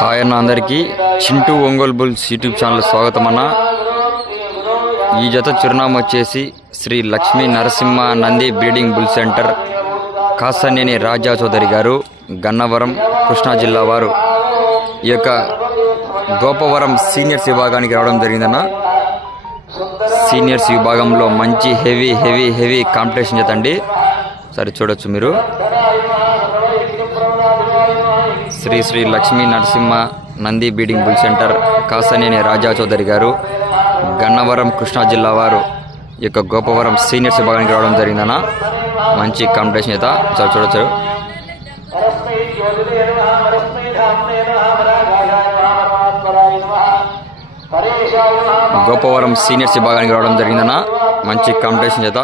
Hi అన్న, అందరికీ Chintu Ongole bulls YouTube channel స్వాగతం అన్న. ఈ జత చిరునామా వచ్చేసి Shri Lakshmi Narasimha Nandi breeding bull center, Kasaneni Raja Chowdary garu, Gannavaram, Krishna జిల్లా వారు ఈ యొక్క గోపవరం సీనియర్స్ విభాగానికి రావడం జరిగిందన్న. సీనియర్స్ విభాగంలో మంచి హెవీ హెవీ హెవీ కాంపిటీషన్ జత అండి. సరే చూడొచ్చు మీరు. Shri Shri Lakshmi Narasimha Nandi breeding bull center, Kasaneni Raja Chowdary garu, Gannavaram, Krishna జిల్లా వారు ఈ యొక్క గోపవరం సీనియర్స్ విభాగానికి రావడం జరిగిందన్న. మంచి కాంపిటీషన్ అయితే సరే చూడొచ్చు. గోపవరం సీనియర్స్ విభాగానికి రావడం జరిగిందన్న. మంచి కాంపిటీషన్ చేత